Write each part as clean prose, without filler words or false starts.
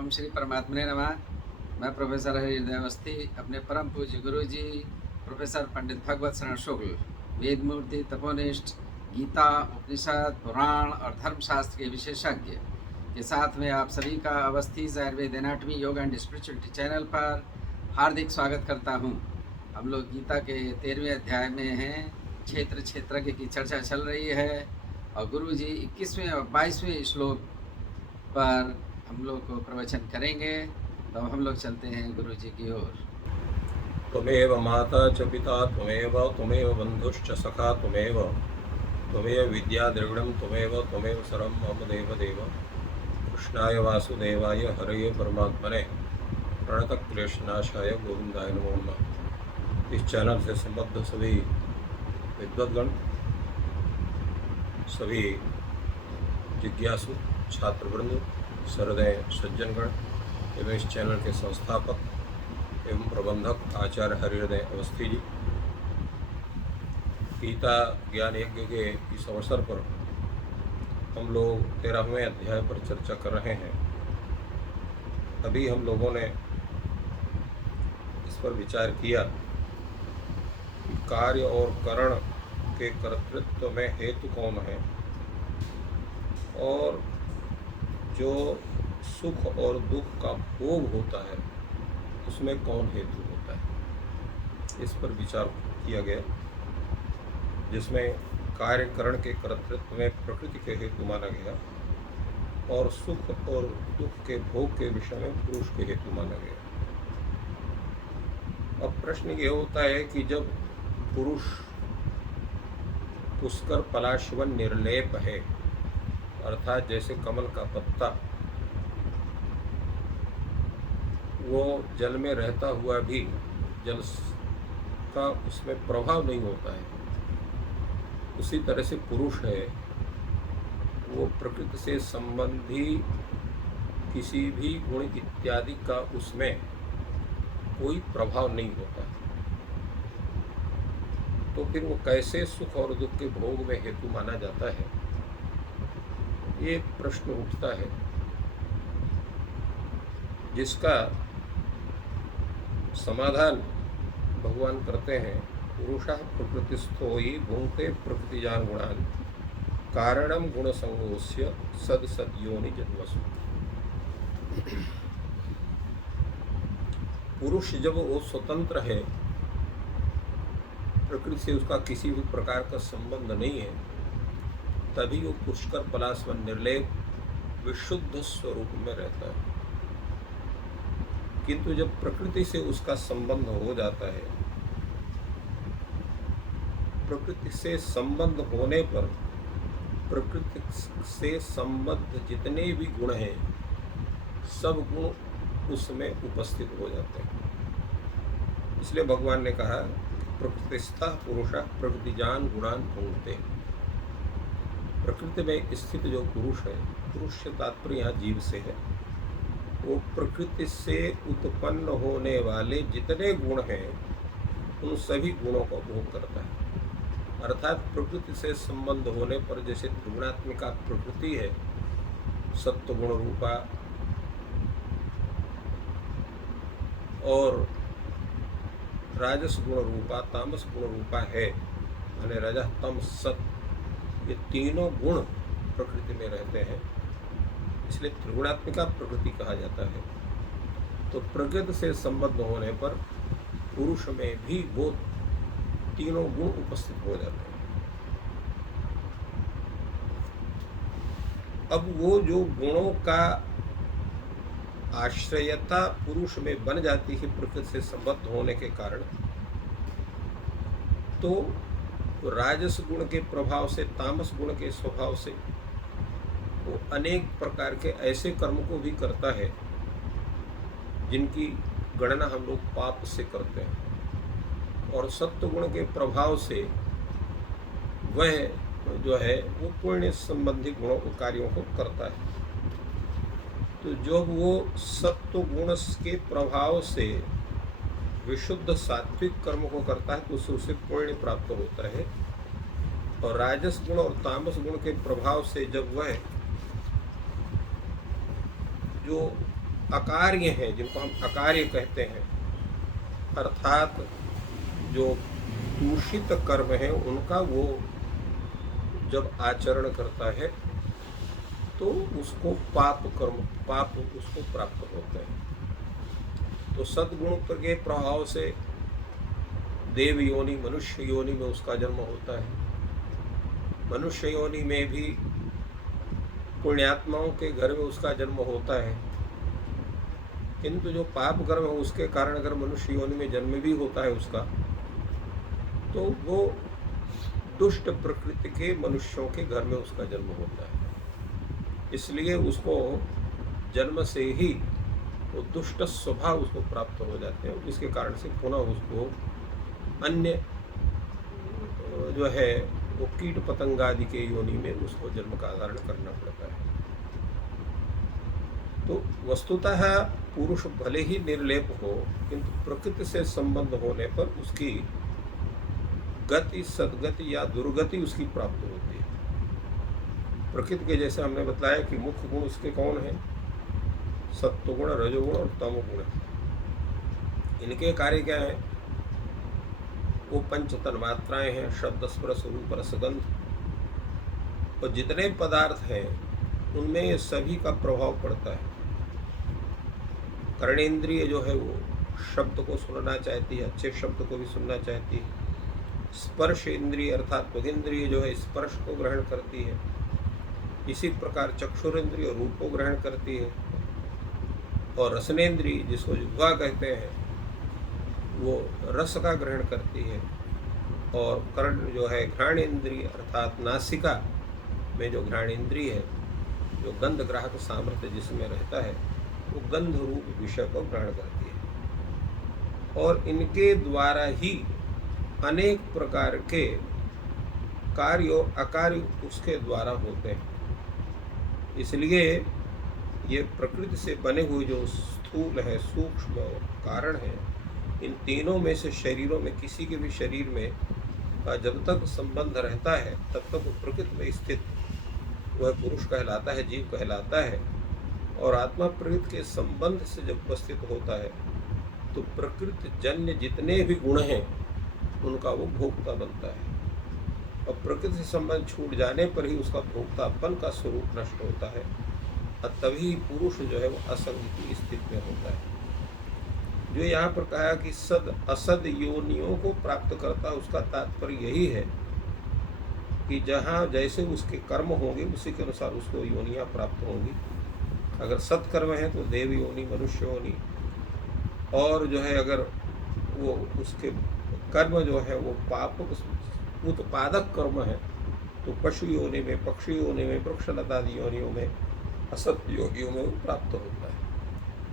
ओम श्री परमात्मने नमः। मैं प्रोफेसर हरिहृदय अवस्थी अपने परम पूज्य गुरु जी प्रोफेसर पंडित भगवत शरण शुक्ल, वेद मूर्ति, तपोनिष्ठ, गीता, उपनिषद, पुराण और धर्मशास्त्र के विशेषज्ञ के साथ में आप सभी का अवस्थी आयुर्वेद एनाटमी योग एंड स्पिरिचुअलिटी चैनल पर हार्दिक स्वागत करता हूँ। हम लोग गीता के 13वें अध्याय में हैं। क्षेत्र क्षेत्रज्ञ की चर्चा चल रही है और गुरु जी 21वें और 22वें श्लोक पर हम लोग को प्रवचन करेंगे। तो हम लोग चलते हैं गुरु जी की ओर। त्वमेव माता च पिता त्वमेव बंधुश्च सखा त्वमेव विद्या द्रविणं त्वमेव सर्वं मम देवदेव। कृष्णाय वासुदेवाय हरये परमात्मने प्रणतक्लेशनाशाय गोविंदाय नमो नमः। इस चैनल से संबद्ध सभी विद्वद्गण, सभी जिज्ञासु छात्रवृंद, सहृदय सज्जनगण एवं इस चैनल के संस्थापक एवं प्रबंधक आचार्य हरिहृदय अवस्थी जी, गीता ज्ञान यज्ञ के इस अवसर पर हम लोग 13वें अध्याय पर चर्चा कर रहे हैं। अभी हम लोगों ने इस पर विचार किया कि कार्य और करण के कर्तृत्व में हेतु कौन है और जो सुख और दुख का भोग होता है उसमें कौन हेतु होता है, इस पर विचार किया गया, जिसमें कार्यकरण के कर्तृत्व में प्रकृति के हेतु माना गया और सुख और दुख के भोग के विषय में पुरुष के हेतु माना गया। अब प्रश्न ये होता है कि जब पुरुष पुष्कर पलाशवन निर्लेप है, अर्थात जैसे कमल का पत्ता वो जल में रहता हुआ भी जल का उसमें प्रभाव नहीं होता है, उसी तरह से पुरुष है वो प्रकृति से संबंधी किसी भी गुण इत्यादि का उसमें कोई प्रभाव नहीं होता है। तो फिर वो कैसे सुख और दुख के भोग में हेतु माना जाता है, ये प्रश्न उठता है, जिसका समाधान भगवान करते हैं। पुरुषः प्रकृतिस्थो हि भुंक्ते प्रकृतिजान गुणान् कारणम गुण संगोस्य सद सद्योनि जन्मसु। पुरुष जब वो स्वतंत्र है, प्रकृति से उसका किसी भी प्रकार का संबंध नहीं है, तभी वो पुष्कर पलाशवन निर्लेप विशुद्ध स्वरूप में रहता है। किंतु जब प्रकृति से उसका संबंध हो जाता है, प्रकृति से संबंध होने पर प्रकृति से संबद्ध जितने भी गुण हैं सब गुण उसमें उपस्थित हो जाते हैं। इसलिए भगवान ने कहा प्रकृतिस्थः पुरुषः प्रकृतिजान गुणान् भुंक्ते। प्रकृति में स्थित जो पुरुष है, पुरुष से तात्पर्य यहाँ जीव से है, वो प्रकृति से उत्पन्न होने वाले जितने गुण हैं उन सभी गुणों का भोग करता है। अर्थात प्रकृति से संबंध होने पर जैसे त्रिगुणात्मिका प्रकृति है, सत्व गुण रूपा और राजस गुण रूपा, तामस गुण रूपा है, यानी रजः तम सत, ये तीनों गुण प्रकृति में रहते हैं, इसलिए त्रिगुणात्मिका प्रकृति कहा जाता है। तो प्रकृति से संबद्ध होने पर पुरुष में भी वो तीनों गुण उपस्थित हो जाते हैं। अब वो जो गुणों का आश्रयता पुरुष में बन जाती है प्रकृति से संबद्ध होने के कारण, तो राजस गुण के प्रभाव से, तामस गुण के स्वभाव से वो अनेक प्रकार के ऐसे कर्म को भी करता है जिनकी गणना हम लोग पाप से करते हैं, और सत्व गुण के प्रभाव से वह जो है वो पुण्य संबंधी गुणों कार्यों को करता है। तो जब वो सत्व गुण के प्रभाव से विशुद्ध सात्विक कर्म को करता है तो उसे पुण्य प्राप्त होता है, और राजस गुण और तामस गुण के प्रभाव से जब वह जो अकार्य हैं, जिनको हम अकार्य कहते हैं, अर्थात जो दूषित कर्म है उनका वो जब आचरण करता है तो उसको पाप उसको प्राप्त होता है। तो सद्गुण के प्रभाव से देव योनि, मनुष्य योनि में उसका जन्म होता है। मनुष्य योनि में भी पुण्यात्माओं के घर में उसका जन्म होता है। किंतु जो पाप कर्म है उसके कारण अगर मनुष्य योनि में जन्म भी होता है उसका, तो वो दुष्ट प्रकृति के मनुष्यों के घर में उसका जन्म होता है। इसलिए उसको जन्म से ही वो दुष्ट स्वभाव उसको प्राप्त हो जाते हैं, जिसके कारण से पुनः उसको अन्य जो है वो कीट पतंग आदि के योनि में उसको जन्म का धारण करना पड़ता है। तो वस्तुतः पुरुष भले ही निर्लेप हो, किंतु प्रकृति से संबंध होने पर उसकी गति, सद्गति या दुर्गति उसकी प्राप्त होती है। प्रकृति के जैसे हमने बताया कि मुख्य गुण उसके कौन है, सत्वगुण, रजोगुण और तमोगुण। इनके कार्य क्या है? वो पंच तन्मात्राएं हैं, शब्द, स्पर्श, रूप, रसगंध, और जितने पदार्थ हैं उनमें ये सभी का प्रभाव पड़ता है। कर्णेंद्रिय जो है वो शब्द को सुनना चाहती है, अच्छे शब्द को भी सुनना चाहती है। स्पर्श इंद्रिय अर्थात त्वगिंद्रिय जो है स्पर्श को ग्रहण करती है। इसी प्रकार चक्षुरेंद्रिय रूप को ग्रहण करती है, और रसनेन्द्रिय जिसको जिह्वा कहते हैं वो रस का ग्रहण करती है। और कर्ण जो है घ्राणेन्द्रिय अर्थात नासिका में जो घ्राणेन्द्रिय है, जो गंध ग्राहक सामर्थ्य जिसमें रहता है, वो गंध रूप विषय को ग्रहण करती है। और इनके द्वारा ही अनेक प्रकार के कार्य और अकार्य उसके द्वारा होते हैं। इसलिए ये प्रकृति से बने हुए जो स्थूल है, सूक्ष्म कारण है, इन तीनों में से शरीरों में किसी के भी शरीर में जब तक संबंध रहता है तब तक वो प्रकृति में स्थित वह पुरुष कहलाता है, जीव कहलाता है। और आत्मा प्रकृति के संबंध से जब उपस्थित होता है तो प्रकृति जन्य जितने भी गुण हैं उनका वो भोक्ता बनता है। और प्रकृति से संबंध छूट जाने पर ही उसका भोक्तापन का स्वरूप नष्ट होता है, और तभी पुरुष जो है वो असंग की स्थिति में होता है। जो यहाँ पर कहा कि सद असद योनियों को प्राप्त करता, उसका तात्पर्य यही है कि जहाँ जैसे उसके कर्म होंगे उसी के अनुसार उसको योनियाँ प्राप्त होंगी। अगर सत्कर्म है तो देव योनि, मनुष्य योनि, और जो है अगर वो उसके कर्म जो है वो पाप उत्पादक कर्म है तो पशु योनि में, पक्षी योनि में, वृक्षलतादि योनियों में, असत योनियों में वो प्राप्त होता है।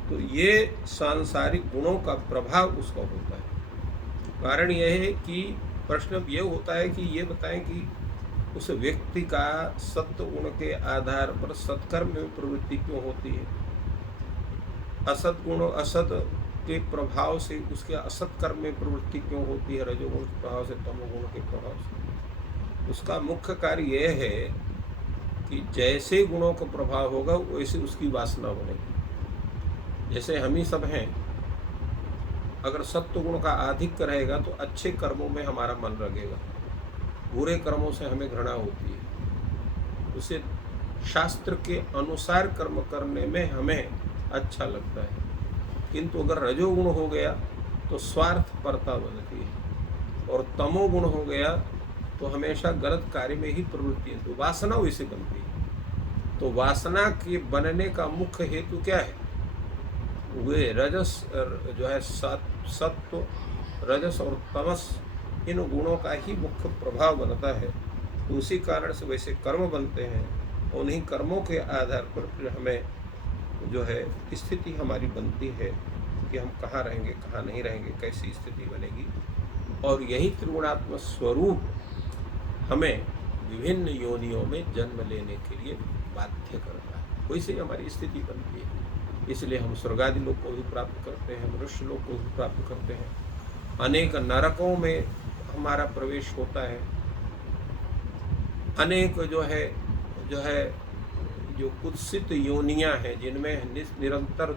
तो ये सांसारिक गुणों का प्रभाव उसका होता है। कारण यह है कि प्रश्न ये होता है कि ये बताएं कि उस व्यक्ति का सत्व गुण के आधार पर सत्कर्म में प्रवृत्ति क्यों होती है, असत गुण असत के प्रभाव से उसके असत कर्म में प्रवृत्ति क्यों होती है, रजोगुण के प्रभाव से, तमोगुण के प्रभाव से। उसका मुख्य कार्य यह है कि जैसे गुणों का प्रभाव होगा वैसे उसकी वासना बनेगी। जैसे हम ही सब हैं, अगर सत्व गुण का आधिक्य रहेगा तो अच्छे कर्मों में हमारा मन लगेगा, बुरे कर्मों से हमें घृणा होती है। उसे शास्त्र के अनुसार कर्म करने में हमें अच्छा लगता है। किंतु अगर रजोगुण हो गया तो स्वार्थपरता बनती है, और तमोगुण हो गया तो हमेशा गलत कार्य में ही प्रवृत्ति है, तो वासना वैसे बनती है। तो वासना के बनने का मुख्य हेतु क्या है? वे रजस जो है सत्व, रजस और तमस, इन गुणों का ही मुख्य प्रभाव बनता है। तो उसी कारण से वैसे कर्म बनते हैं, और उन्हीं कर्मों के आधार पर फिर हमें जो है स्थिति हमारी बनती है कि हम कहाँ रहेंगे, कहाँ नहीं रहेंगे, कैसी स्थिति बनेगी। और यही त्रिगुणात्मक स्वरूप हमें विभिन्न योनियों में जन्म लेने के लिए बाध्य करता है, वैसे हमारी स्थिति बनती है। इसलिए हम स्वर्गादि लोक को भी प्राप्त करते हैं, मनुष्य लोक को भी प्राप्त करते हैं, अनेक नरकों में हमारा प्रवेश होता है, अनेक जो कुत्सित योनियां हैं जिनमें निरंतर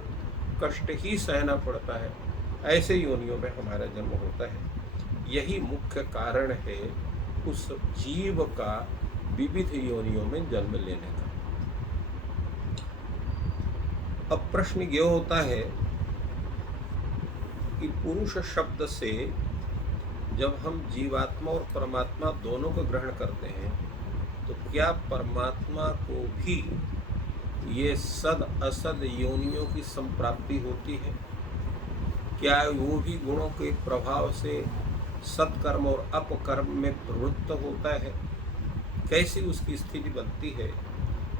कष्ट ही सहना पड़ता है, ऐसे योनियों में हमारा जन्म होता है। यही मुख्य कारण है उस जीव का विविध योनियों में जन्म लेने का। अब प्रश्न यह होता है कि पुरुष शब्द से जब हम जीवात्मा और परमात्मा दोनों को ग्रहण करते हैं तो क्या परमात्मा को भी ये सद असद योनियों की संप्राप्ति होती है? क्या वो भी गुणों के प्रभाव से सत्कर्म और अपकर्म में प्रवृत्त होता है? कैसी उसकी स्थिति बनती है?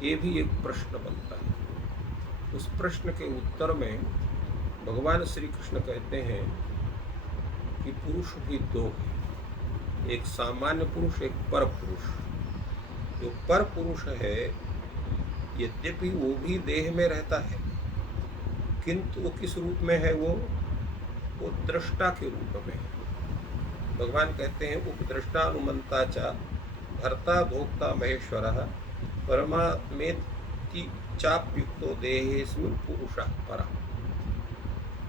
ये भी एक प्रश्न बनता है। उस प्रश्न के उत्तर में भगवान श्री कृष्ण कहते हैं कि पुरुष भी दो हैं, एक सामान्य पुरुष, एक पर पुरुष। जो पर पुरुष है यद्यपि वो भी देह में रहता है, किंतु वो किस रूप में है? वो दृष्टा के रूप में है। भगवान कहते हैं उपदृष्टानुमंता च भर्ता भोक्ता महेश्वरः परमात्मेति चाप्युक्तो देहेस्मिन् पुरुषः परः।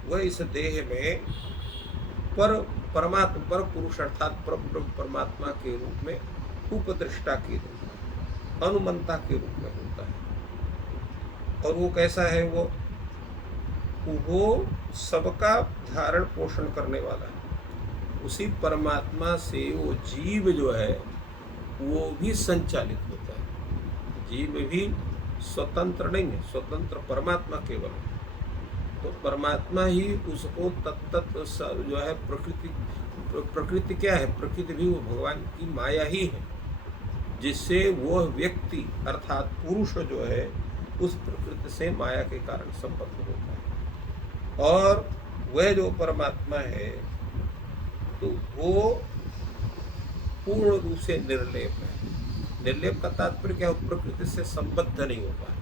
वह इस देह में पर पुरुष अर्थात परमात्मा के रूप में, उपदृष्टा के रूप में, अनुमंता के रूप में होता है। और वो कैसा है? वो सबका धारण पोषण करने वाला है। उसी परमात्मा से वो जीव जो है वो भी संचालित होता है। जीव भी स्वतंत्र नहीं है, स्वतंत्र परमात्मा केवल है। तो परमात्मा ही उसको तत्त जो है प्रकृति क्या है? प्रकृति भी वो भगवान की माया ही है, जिससे वह व्यक्ति अर्थात पुरुष जो है उस प्रकृति से माया के कारण संबद्ध होता है। और वह जो परमात्मा है तो वो पूर्ण रूप से निर्लेप है। निर्लेप का तात्पर्य क्या है? प्रकृति से संबद्ध नहीं होता है,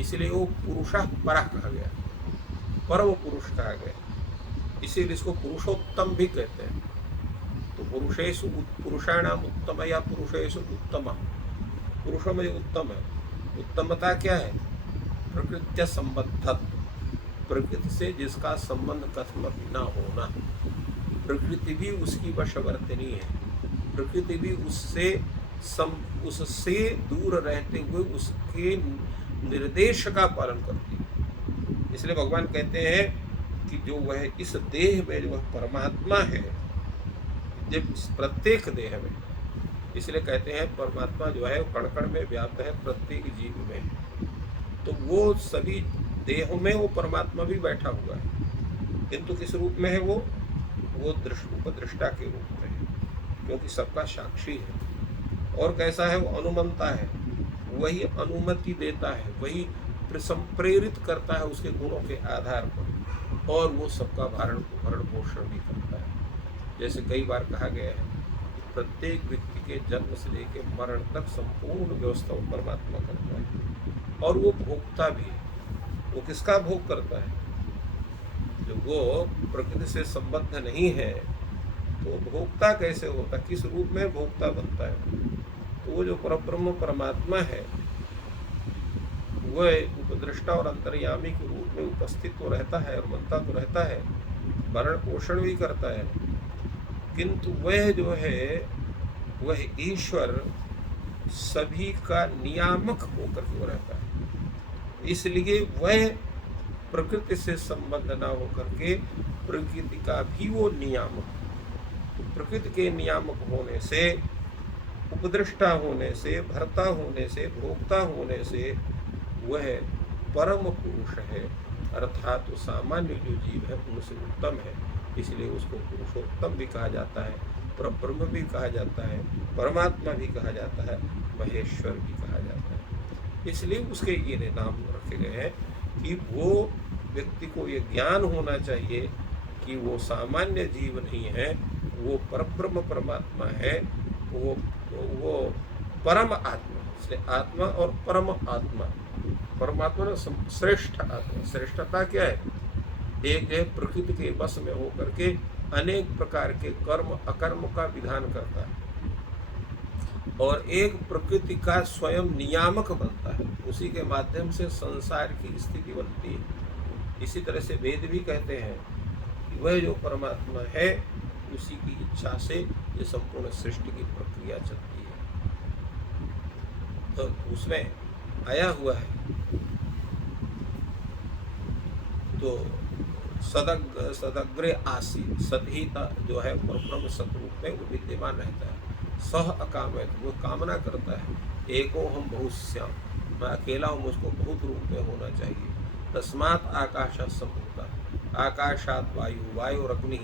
इसलिए वो पुरुषः परः कहा गया, परम पुरुष कहा गया। इसीलिए इसको पुरुषोत्तम भी कहते हैं। तो पुरुषेषु पुरुषाणाम उत्तम या पुरुषेषु उत्तम, पुरुषों में उत्तम है। उत्तमता क्या है? प्रकृत्या संबद्धत्व, प्रकृति से जिसका संबंध कथमपि न होना। प्रकृति भी उसकी वशवर्तिनी है, प्रकृति भी उससे दूर रहते हुए उसके निर्देश का पालन करती है। इसलिए भगवान कहते हैं कि जो वह इस देह में जो वह परमात्मा है, जब प्रत्येक देह में, इसलिए कहते हैं परमात्मा जो है कण कण में व्याप्त है, प्रत्येक जीव में। तो वो सभी देहों में वो परमात्मा भी बैठा हुआ है, किंतु किस रूप में है? वो उपदृष्टा के रूप में है, क्योंकि सबका साक्षी है। और कैसा है? वो अनुमंता है, वही अनुमति देता है, वही संप्रेरित करता है उसके गुणों के आधार पर, और वो सबका भरण पोषण भी करता है। जैसे कई बार कहा गया है प्रत्येक व्यक्ति के जन्म से लेकर मरण तक संपूर्ण व्यवस्था परमात्मा करता है। और वो भोक्ता भी है। वो किसका भोग करता है? जो वो प्रकृति से संबद्ध नहीं है तो भोक्ता कैसे होता? किस रूप में भोक्ता बनता है? तो वो जो परब्रह्म परमात्मा है वह उपदृष्टा और अंतर्यामी के रूप में उपस्थित तो रहता है और मनता तो रहता है, भरण पोषण भी करता है, किंतु वह जो है वह ईश्वर सभी का नियामक होकर के रहता है। इसलिए वह प्रकृति से संबद्ध न होकर के प्रकृति का भी वो नियामक, तो प्रकृति के नियामक होने से, उपदृष्टा होने से, भर्ता होने से, भोक्ता होने से वह परम पुरुष है, अर्थात तो सामान्य जो जीव है उनसे उत्तम है। इसलिए उसको पुरुषोत्तम भी कहा जाता है, परब्रह्म भी कहा जाता है, परमात्मा भी कहा जाता है, महेश्वर भी कहा जाता है। इसलिए उसके ये नाम रखे गए हैं कि वो व्यक्ति को ये ज्ञान होना चाहिए कि वो सामान्य जीव नहीं है, वो परब्रह्म परमात्मा है, वो परम आत्मा। इसलिए आत्मा और परम आत्मा, परमात्मा ना श्रेष्ठ आत्मा। श्रेष्ठता क्या है? एक है प्रकृति के वश में होकर के अनेक प्रकार के कर्म अकर्म का विधान करता है, और एक प्रकृति का स्वयं नियामक बनता है, उसी के माध्यम से संसार की स्थिति बनती है। इसी तरह से वेद भी कहते हैं कि वह जो परमात्मा है उसी की इच्छा से ये संपूर्ण सृष्टि की प्रक्रिया चलती है। तो उसमें आया हुआ है तो सदग्रे आसीत, सदहिता जो है परब्रह्म सतरूप में वो विद्यमान रहता है। सह अकामयत, वो कामना करता है, एको हम बहुश्याम, मैं अकेला हूँ, मुझको बहुत रूप में होना चाहिए। तस्मात् आकाशात् सम्भूता, आकाशात् वायु, वायुरग्नि,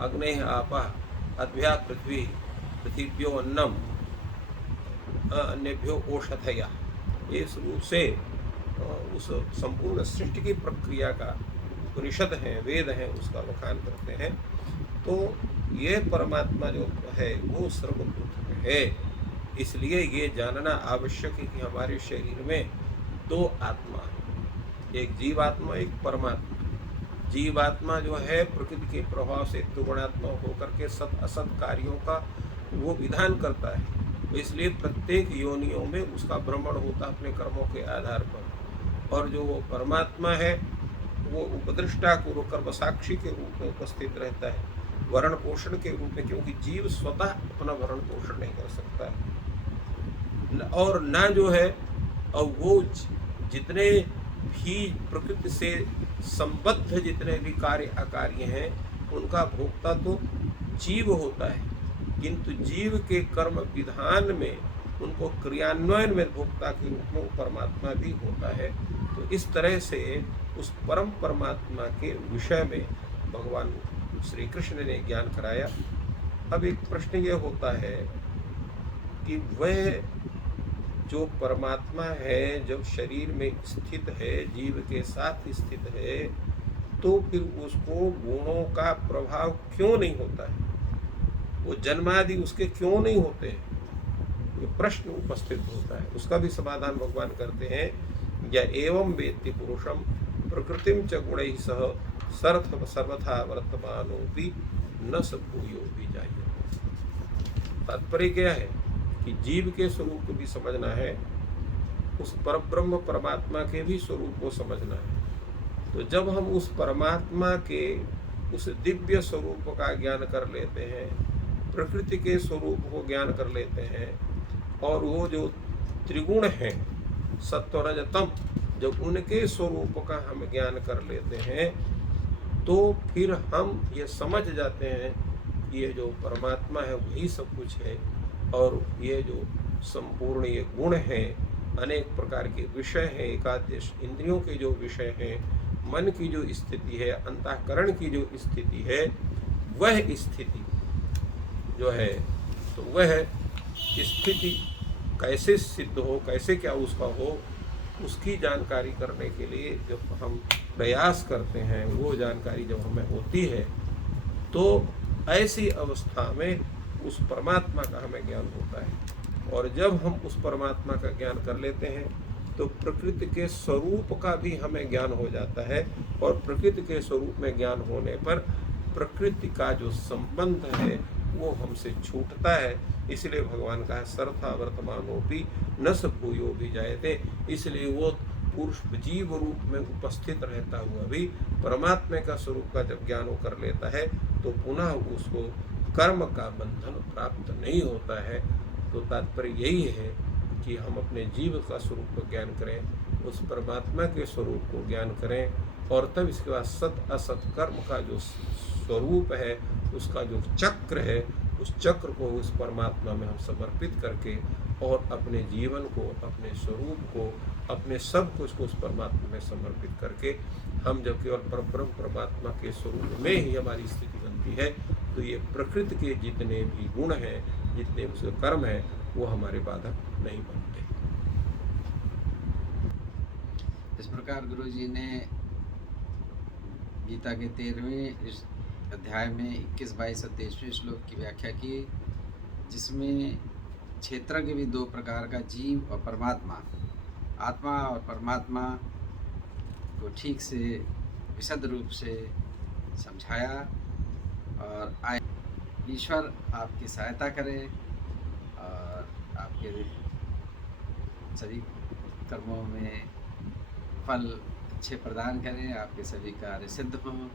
अग्नेः आपः, अद्भ्यात् पृथ्वी, पृथिव्यो अन्नम, अन्यभ्यो ओषधयः। इस रूप से उस संपूर्ण सृष्टि की प्रक्रिया का उपनिषद हैं, वेद हैं, उसका बखान करते हैं। तो ये परमात्मा जो है वो सर्वभूत है। इसलिए ये जानना आवश्यक है कि हमारे शरीर में दो आत्मा है, एक जीवात्मा, एक परमात्मा। जीवात्मा जो है प्रकृति के प्रभाव से त्रिगुणात्मा होकर के सत असत कार्यों का वो विधान करता है। इसलिए प्रत्येक योनियों में उसका भ्रमण होता है अपने कर्मों के आधार पर। और जो वो परमात्मा है वो उपदृष्टा को कर्मसाक्षी के रूप में उपस्थित रहता है, वरण पोषण के रूप में, क्योंकि जीव स्वतः अपना वरण पोषण नहीं कर सकता है। और ना जो है, और वो जितने भी प्रकृति से संबद्ध जितने भी कार्य अकार्य हैं उनका भोक्ता तो जीव होता है, किंतु जीव के कर्म विधान में उनको क्रियान्वयन में भोक्ता के रूप में परमात्मा भी होता है। तो इस तरह से उस परम परमात्मा के विषय में भगवान श्री कृष्ण ने ज्ञान कराया। अब एक प्रश्न यह होता है कि वह जो परमात्मा है जब शरीर में स्थित है, जीव के साथ स्थित है, तो फिर उसको गुणों का प्रभाव क्यों नहीं होता है? वो जन्मादि उसके क्यों नहीं होते हैं? ये प्रश्न उपस्थित होता है। उसका भी समाधान भगवान करते हैं, या एवं वेत्ति पुरुषम प्रकृतिम च गुणैः सह सर्वथा वर्तमानोऽपि न स भूयो भी जायते। तात्पर्य क्या है कि जीव के स्वरूप को भी समझना है, उस परब्रह्म परमात्मा के भी स्वरूप को समझना है। तो जब हम उस परमात्मा के उस दिव्य स्वरूप का ज्ञान कर लेते हैं, प्रकृति के स्वरूप को ज्ञान कर लेते हैं, और वो जो त्रिगुण हैं सत्व रज तम, जब उनके स्वरूप का हम ज्ञान कर लेते हैं, तो फिर हम ये समझ जाते हैं कि ये जो परमात्मा है वही सब कुछ है, और ये जो संपूर्ण ये गुण हैं, अनेक प्रकार के विषय हैं, एकादश इंद्रियों के जो विषय हैं, मन की जो स्थिति है, अंतःकरण की जो स्थिति है, वह स्थिति जो है, तो वह स्थिति कैसे सिद्ध हो, कैसे क्या उसका हो, उसकी जानकारी करने के लिए जब हम प्रयास करते हैं, वो जानकारी जब हमें होती है, तो ऐसी अवस्था में उस परमात्मा का हमें ज्ञान होता है। और जब हम उस परमात्मा का ज्ञान कर लेते हैं तो प्रकृति के स्वरूप का भी हमें ज्ञान हो जाता है, और प्रकृति के स्वरूप में ज्ञान होने पर प्रकृति का जो संबंध है वो हमसे छूटता है। इसलिए भगवान का सर्वथा वर्तमानोऽपि न स भूयो भी जायते। इसलिए वो पुरुष जीव रूप में उपस्थित रहता हुआ भी परमात्मा का स्वरूप का जब ज्ञान वो कर लेता है तो पुनः उसको कर्म का बंधन प्राप्त नहीं होता है। तो तात्पर्य यही है कि हम अपने जीव का स्वरूप को ज्ञान करें, उस परमात्मा के स्वरूप को ज्ञान करें, और तब इसके बाद सत असत कर्म का जो स्वरूप है, उसका जो चक्र है, उस चक्र को उस परमात्मा में हम समर्पित करके, और अपने जीवन को, अपने स्वरूप को, अपने सब कुछ को उस परमात्मा में समर्पित करके हम जब केवल परब्रह्म परमात्मा के स्वरूप में ही हमारी स्थिति बनती है, तो ये प्रकृति के जितने भी गुण हैं, जितने उसके कर्म हैं, वो हमारे बाधक नहीं बनते। इस प्रकार गुरु जी ने गीता के 13वें इस अध्याय में 21, 22 और 23वें श्लोक की व्याख्या की, जिसमें क्षेत्र के भी दो प्रकार का, जीव और परमात्मा, आत्मा और परमात्मा को ठीक से विशद रूप से समझाया। और ईश्वर आपकी सहायता करे और आपके सभी कर्मों में फल अच्छे प्रदान करें, आपके सभी कार्य सिद्ध हों।